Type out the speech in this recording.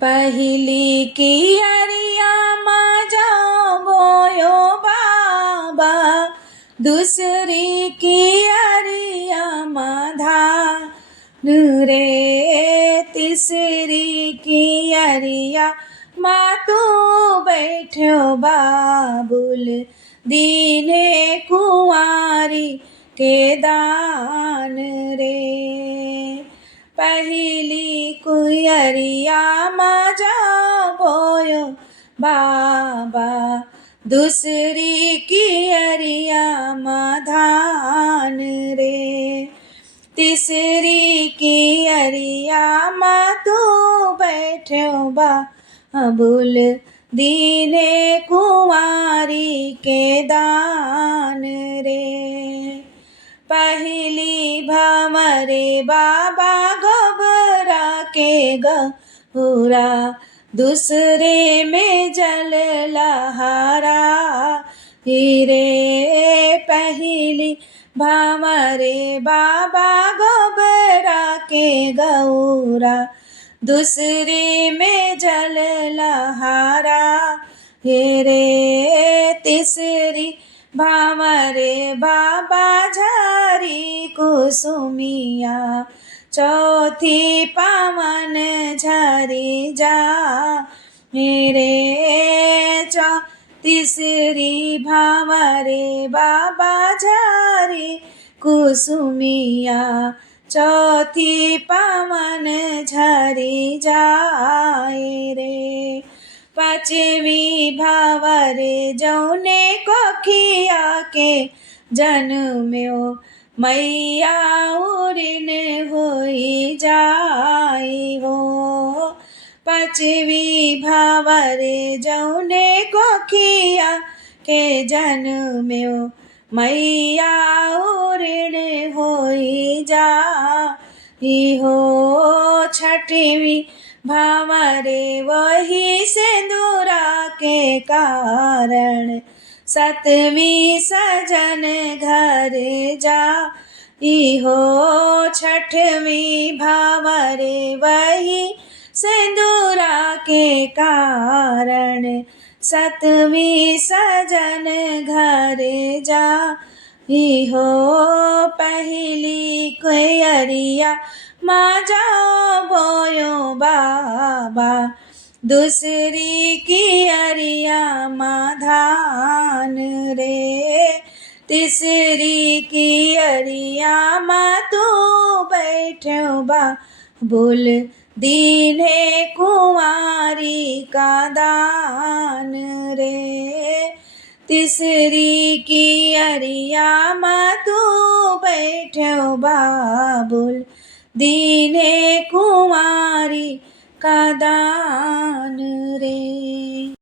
पहली कियरिया माँ जाओ बोयो बाबा, दूसरी कियरिया माँ धान रे, तीसरी कियरिया माँ तू बैठो बाबुल, दीने कुंवारी के दान रे। पहली कुंवरिया माँ जाओ बोयो बाबा, दूसरी कियरिया माँ धान रे, तीसरी कियरिया माँ तू बैठो बाबुल, दीने कुंवारी के दान रे। पहली भमरे बाबा गोबरा के गहुरा, दूसरे में जल लहरा हीरे। पहली भमरे बाबा गोबरा के गौरा, दूसरे में जल लहरा हेरे। तीसरी भामरे बाबा झरी कुसुमिया, चौथी पावन झरी जा मेरे। तीसरी भामरे बाबा झरी कुसुमिया, चौथी पावन झरी जाए रे। पांचवी भावरे जौने कोखिया के जन्म्यो, मैया उरिन होई जाई हो। पांचवी भावरे जौने कोखिया के जन्म्यो, मैया उरिन होई जाई हो। छठवीं भामरे वही सिंदूरा के कारण, सतवीं सजन घर जाई हो। छठवीं भामरे वही सिंदूरा के कारण, सतवीं सजन घर जाई हो। पहली कुंवरिया माँ जाओ बोयो बाबा, दूसरी कियरिया माँ धान रे, तीसरी कियरिया माँ तू बैठो बाबुल, दीने कुंवारी का दान रे। तीसरी कियरिया माँ तू बैठो बाबुल, दीने कुंवारी का दान रे।